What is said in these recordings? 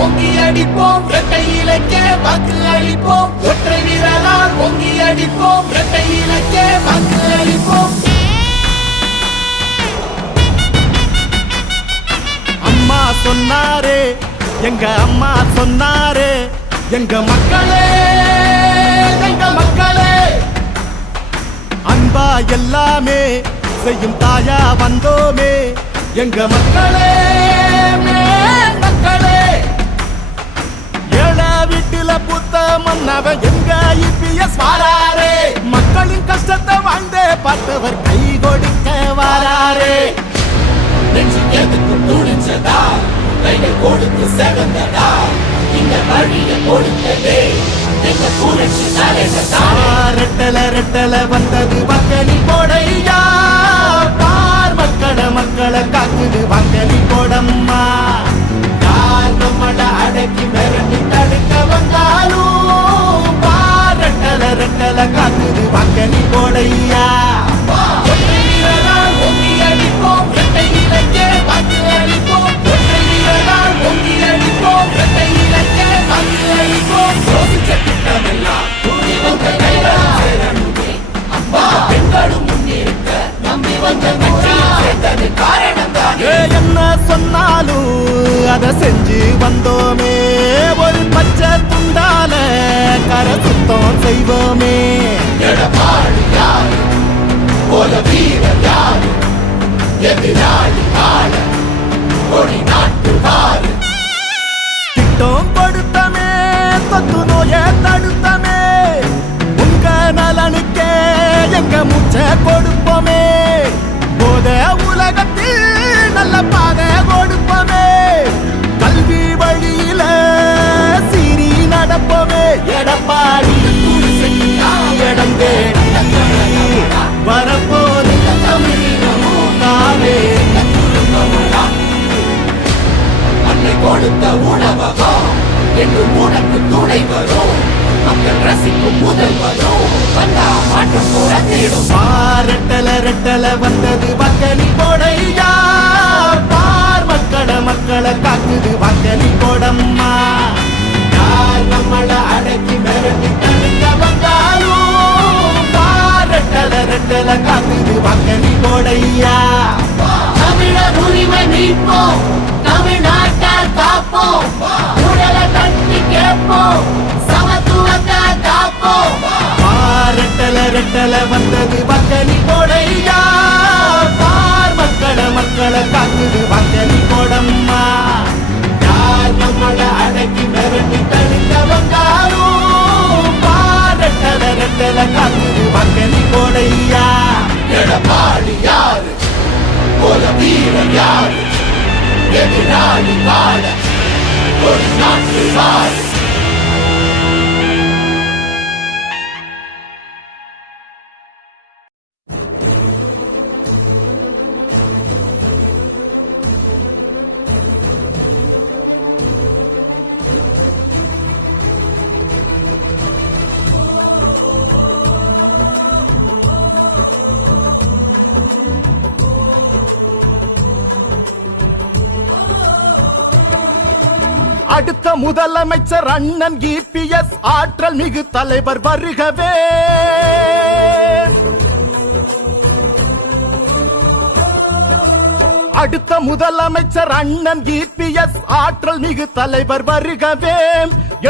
பொங்கி அடிப்போம் இரட்டை இலக்கே வாக்கு அளிப்போம் ஒற்றை வீரரால் பொங்கி அடிப்போம் இரட்டை இலக்கே வாக்கு அளிப்போம். அம்மா சொன்னாரே எங்க அம்மா சொன்னாரே எங்க மக்களே எங்க மக்களே அன்பா எல்லாமே செய்யும் தாயா வந்தோமே எங்க மக்களே மக்களே. ஏழ வீட்டுல புத்த மன்னவ எங்க இபிஎஸ் வாராரே மக்களின் கஷ்டத்தை வாழ்ந்தே பார்த்தவர் கை கொடுக்க வாராரே. நெஞ்சு எதுக்கு துணிச்சதா கைகள் கொடுத்து செவந்ததா இந்த வழியை கொடுத்ததே எங்க புரட்சி தலைவதா. ரெட்டல ரெட்டல வந்தது வக்கனி போடையா பார் மக்களை காக்குது வக்கனி போடம்மா. யார் நம்மள அடக்கி மிரட்டி தடுக்க வந்தாலும் பார் ரெட்டல ரெட்டல காக்குது வக்கனி போடையா. ஒற்றை வீரரால் பொங்கி அடிப்போம் இரட்டை இலக்கே வாக்கு அளிப்போம் ஒற்றை வீரரால் பொங்கி அடிப்போம் இரட்டை இலக்கே வாக்கு அளிப்போம். யோசிச்ச திட்டமெல்லாம் துணி வந்த கைரணுமே அம்மா பெண்களும் முன்னிருக்க நம்பி வந்த கட்சியில் சேர்ந்தது காரணம் தானே. என்ன சொன்னாலும் அத செஞ்சு வந்தோமே ஒரு பச்சை துண்டால கரை சுத்தம் செய்வோமே. எடப்பாடி யாரு போல வீரர் யாரு எதிராளி ஆள கொடி நாட்டு வாரு. திட்டம் கொடுத்தமே தொத்து நோய தடுத்தமே உங்க நலனுக்கே எங்க மூச்சை கொடுப்போமே. போத உலகத்தில் நல்ல பாதை கொடுப்போமே கல்வி வழியில சீரி நடப்போமே. எடப்பாடி இடம் தேடி வரப்போது அன்னை கொடுத்த உணவகம் என்றும் உனக்கு துணை வரும் மக்கள் ரசிக்கும் முதல் வரும் வந்தா மாற்றம் போராட்டிடும். ரெட்டல ரெட்டல வந்தது வக்கனி போடையா பார் மக்களை காக்குது வக்கனி போடம்மா. யார் நம்மள அடக்கி மிரட்டி தடுக்க வந்தாலும் பார் ரெட்டல ரெட்டல காக்குது வக்கனி போடையா. தமிழர் உரிமை மீட்போம் தமிழ்நாட்டால் காப்போம் உடலை தட்டி கேட்போம் சமத்துவத்தை காப்போம். ரெட்டல ரெட்டல வந்தது வக்கனி போடையா பார் மக்களை காக்குது வக்கனி போடம்மா. யார் நம்மள அடக்கி மிரட்டி தடுக்க வந்தாலும் பார் ரெட்டல ரெட்டல காக்குது வக்கனி போடையா. எடப்பாடி யாரு போல வீரர் யாரு எதிராளி வாழ ஒரு நாட்டு வாழ. அடுத்த முதலமைச்சர் அண்ணன் இபிஎஸ் ஆற்றல் மிகு தலைவர் வருகவே. அடுத்த முதலமைச்சர் அண்ணன் இபிஎஸ் ஆற்றல் மிகு தலைவர் வருகவே.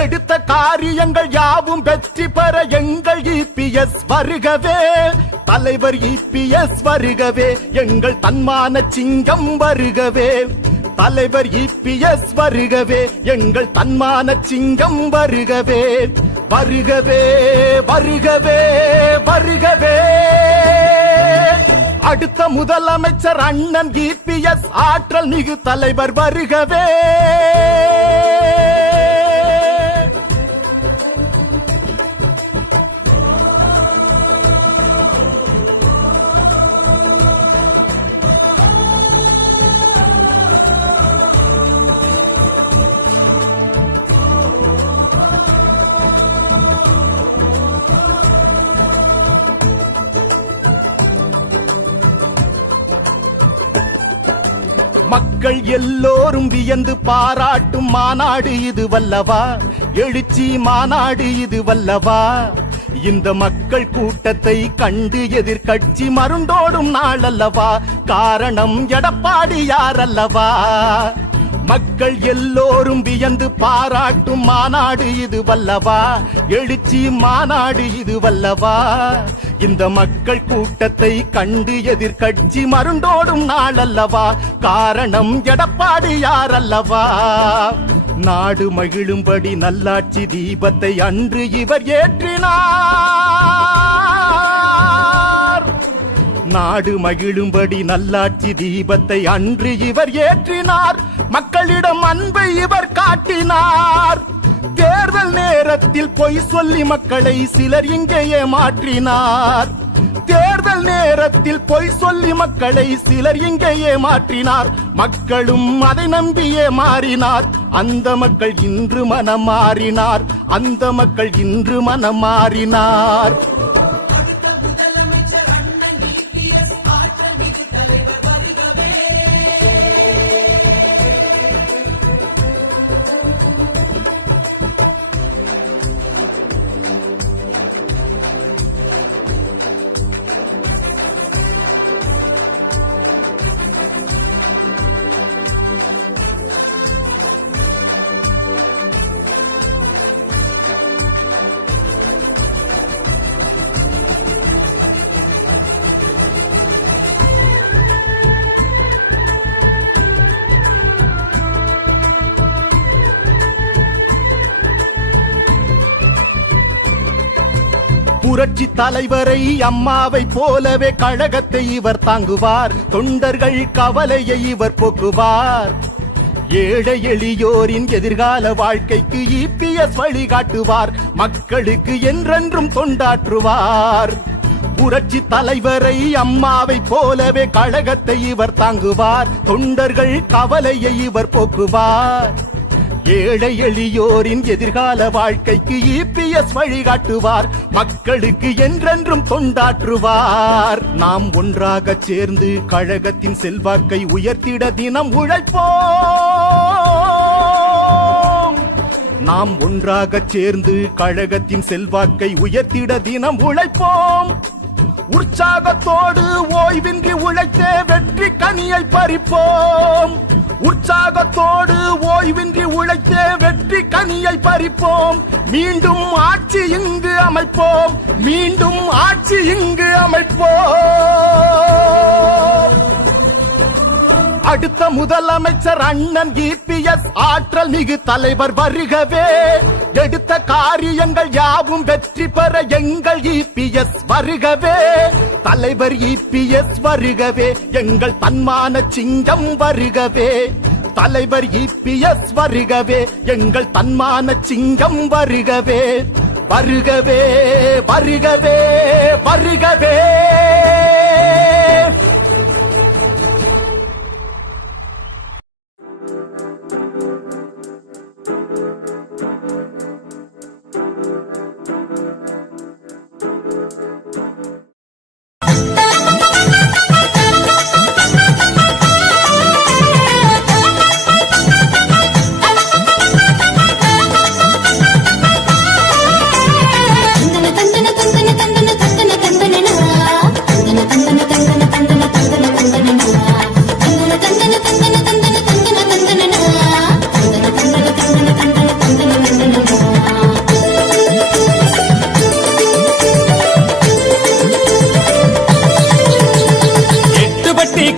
எடுத்த காரியங்கள் யாவும் வெற்றி பெற எங்கள் இபிஎஸ் வருகவே. தலைவர் இபிஎஸ் வருகவே எங்கள் தன்மான சிங்கம் வருகவே. தலைவர் இபிஎஸ் வருகவே எங்கள் தன்மான சிங்கம் வருகவே. வருகவே வருகவே வருகவே. அடுத்த முதலமைச்சர் அண்ணன் இபிஎஸ் ஆற்றல் மிகு தலைவர் வருகவே. மக்கள் எல்லோரும் வியந்து பாராட்டும் மாநாடு இது வல்லவா, எழுச்சி மாநாடு இது வல்லவா. இந்த மக்கள் கூட்டத்தை கண்டு எதிர்கட்சி மருண்டோடும் நாள் அல்லவா, காரணம் எடப்பாடியார் அல்லவா. மக்கள் எல்லோரும் வியந்து பாராட்டும் மாநாடு இது வல்லவா, எழுச்சி மாநாடு இது வல்லவா. இந்த மக்கள் கூட்டத்தை கண்டு எதிர்கட்சி மருண்டோடும் நாள் அல்லவா, காரணம் எடப்பாடியார் அல்லவா. நாடு மகிழும்படி நல்லாட்சி தீபத்தை அன்று இவர் ஏற்றினார். நாடு மகிழும்படி நல்லாட்சி தீபத்தை அன்று இவர் ஏற்றினார். மக்களிடம் அன்பை இவர் காட்டினார். தேர்தல் நேரத்தில் பொய் சொல்லி மக்களை சிலர் இங்கே ஏமாற்றினார். தேர்தல் நேரத்தில் பொய் சொல்லி மக்களை சிலர் இங்கே ஏமாற்றினார். மக்களும் அதை நம்பியே மாறினார். அந்த மக்கள் இன்று மனம் மாறினார். அந்த மக்கள் இன்று மனம் மாறினார். புரட்சி தலைவரை அம்மாவை போலவே கழகத்தை இவர் தாங்குவார். தொண்டர்கள் கவலையை இவர் போக்குவார். ஏழை எளியோரின் எதிர்கால வாழ்க்கைக்கு இபிஎஸ் வழிகாட்டுவார். மக்களுக்கு என்றென்றும் தொண்டாற்றுவார். புரட்சி தலைவரை அம்மாவை போலவே கழகத்தை இவர் தாங்குவார். தொண்டர்கள் கவலையை இவர் போக்குவார். ஏழை எளியோரின் எதிர்கால வாழ்க்கைக்கு இபிஎஸ் வழிகாட்டுவார். மக்களுக்கு என்றென்றும் தொண்டாற்றுவார். நாம் ஒன்றாக சேர்ந்து கழகத்தின் செல்வாக்கை உயர்த்திட தினம் உழைப்போம். நாம் ஒன்றாக சேர்ந்து கழகத்தின் செல்வாக்கை உயர்த்திட தினம் உழைப்போம். உற்சாகத்தோடு ஓய்வின்றி உழைத்தே வெற்றி கனியை பறிப்போம். உற்சாகத்தோடு ஓய்வின்றி உழைத்தே வெற்றி கனியை பறிப்போம். மீண்டும் ஆட்சி இங்கு அமைப்போம். மீண்டும் ஆட்சி இங்கு அமைப்போம். அடுத்த முதலமைச்சர் அண்ணன் இபிஎஸ் ஆற்றல் மிகு தலைவர் வருகவே. எடுத்த காரியங்கள் யாவும் வெற்றி பெற எங்கள் இபிஎஸ் வருகவே. தலைவர் இபிஎஸ் வருகவே. எங்கள் தன்மான சிங்கம் வருகவே. தலைவர் இபிஎஸ் வருகவே. எங்கள் தன்மான சிங்கம் வருகவே. வருகவே வருகவே வருகவே.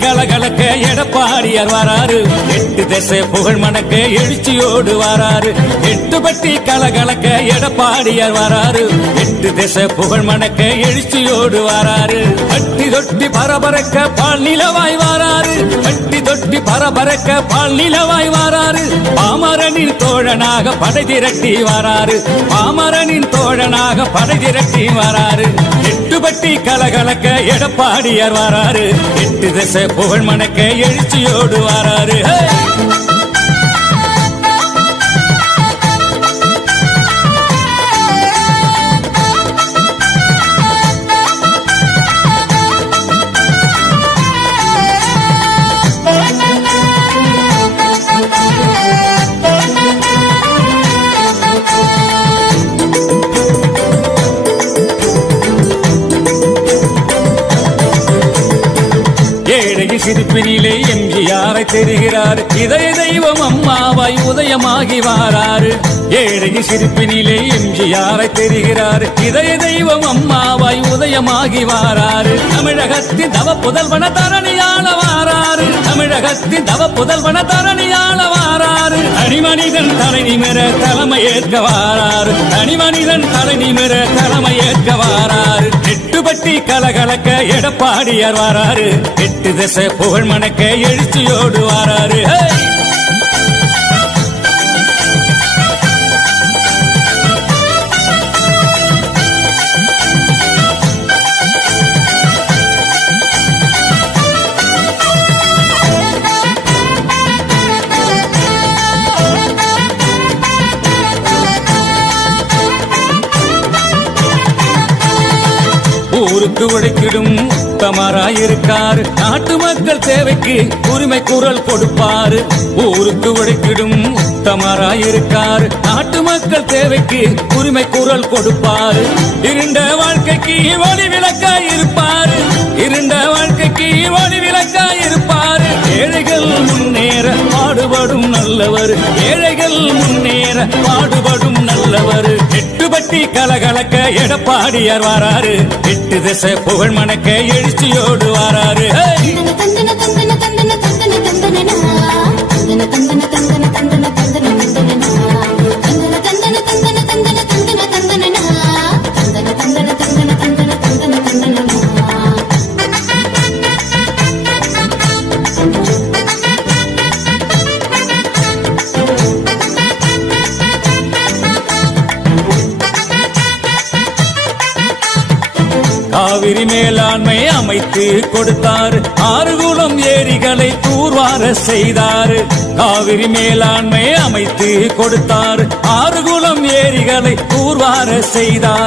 கலகலக்க எடப்பாடியார் வராரு. எட்டு திசை புகழ் மணக்க எழுச்சியோடு வராரு. எட்டு பட்டி கலகலக்க எடப்பாடியார் வராரு. எட்டு திசை புகழ் மணக்க எழுச்சியோடு வராரு. பட்டி தொட்டி பரபரக்க பால் நிலவாய் வராரு. பட்டி தொட்டி பரபரக்க பால் நிலவாய் வராரு. பாமரனின் தோழனாக படை திரட்டி வராரு. பாமரனின் தோழனாக படை திரட்டி வராரு. எட்டு பட்டி கலகலக்க எடப்பாடியார் வராரு. எட்டு திசை புகழ் மணக்க எழுச்சியோடு வராரு. சிரிப்பினிலே எம்ஜிஆரை தெரிகிறார் இதய தெய்வம் அம்மாவாய் உதயமாகி வாராரு ஏழையின் சிரிப்பினிலே எம்ஜிஆரை தெரிகிறார் இதய தெய்வம் அம்மாவாய் உதயமாகி வாராரு தமிழகத்தின் தவ புதல்வன தரணியாள வாராரு தமிழகத்தின் தவ புதல்வன தரணியாள வாராரு தனிமனிதன் தலை நிமிர தலைமை ஏற்க வாராரு தனிமனிதன் தலை நிமிர தலைமை ஏற்க வாராரு எட்டுப்பட்டி கலகலக்க எடப்பாடியார் வாராரு எட்டு திசை புகழ் மணக்க எழுச்சியோடு வாராரு ஊருக்கு உழைக்கிடும் உத்தமராயிருக்காரு நாட்டு மக்கள் தேவைக்கு உரிமை குரல் கொடுப்பாரு ஊருக்கு உழைக்கிடும் உத்தமராயிருக்காரு நாட்டு மக்கள் தேவைக்கு உரிமை குரல் கொடுப்பாரு இருண்ட வாழ்க்கைக்கு ஒளி விளக்காய் இருப்பாரு இருண்ட வாழ்க்கைக்கு ஒளி விளக்காய் இருப்பாரு ஏழைகள் முன்னேற பாடுபடும் நல்லவர் ஏழைகள் முன்னேற பாடுபடும் நல்லவர் எட்டுப்பட்டி கலகலக்க எடப்பாடியார் வாராரு எட்டு திசை புகழ் மணக்க எழுச்சியோடு வாராரு காவிரி மேலாண்மை அமைத்து கொடுத்தார் ஆறுகுளம் ஏரிகளை தூர்வார செய்தார் காவிரி மேலாண்மை அமைத்து கொடுத்தார் ஆறுகுளம் ஏரிகளை தூர்வார செய்தார்